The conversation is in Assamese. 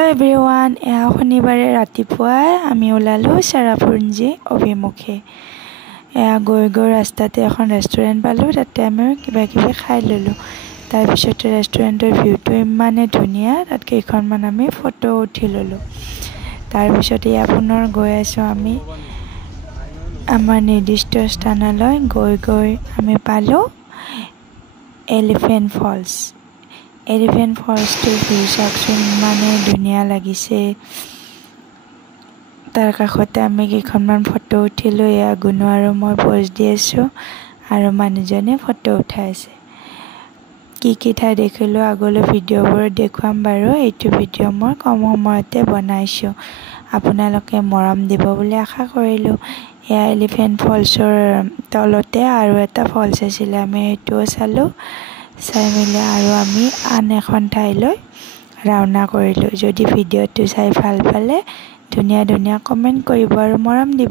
হেল্ল' এভৰিৱান, এয়া শনিবাৰে ৰাতিপুৱাই আমি ওলালোঁ চেৰাপুঞ্জী অভিমুখে। এয়া গৈ ৰাস্তাতে এখন ৰেষ্টুৰেণ্ট পালোঁ, তাতে আমি কিবা কিবি খাই ল'লোঁ। তাৰপিছতে ৰেষ্টুৰেণ্টৰ ভিউটো ইমানেই ধুনীয়া, তাত কেইখনমান আমি ফটো উঠি ল'লোঁ। তাৰপিছতে এয়া পুনৰ গৈ আছোঁ আমি আমাৰ নিৰ্দিষ্ট স্থানলৈ। গৈ আমি পালোঁ এলিফেণ্ট ফলছ। এলিফেণ্ট ফলছটো ভিউ চাওকচোন, ইমানেই ধুনীয়া লাগিছে। তাৰ কাষতে আমি কেইখনমান ফটো উঠিলোঁ। এয়া গুণু আৰু মই প'জ দি আছোঁ আৰু মানুহজনে ফটো উঠাই আছে। কি ঠাই দেখিলোঁ আগলৈ ভিডিঅ'বোৰত দেখুৱাম বাৰু। এইটো ভিডিঅ' মই কম সময়তে বনাইছোঁ, আপোনালোকে মৰম দিব বুলি আশা কৰিলোঁ। এয়া এলিফেণ্ট ফলছৰ তলতে আৰু এটা ফলছ আছিলে, আমি সেইটোও চালোঁ। চাই মেলি আৰু আমি আন এখন ঠাইলৈ ৰাওনা কৰিলোঁ। যদি ভিডিঅ'টো চাই ভাল পালে ধুনীয়া কমেণ্ট কৰিব আৰু মৰম দিব।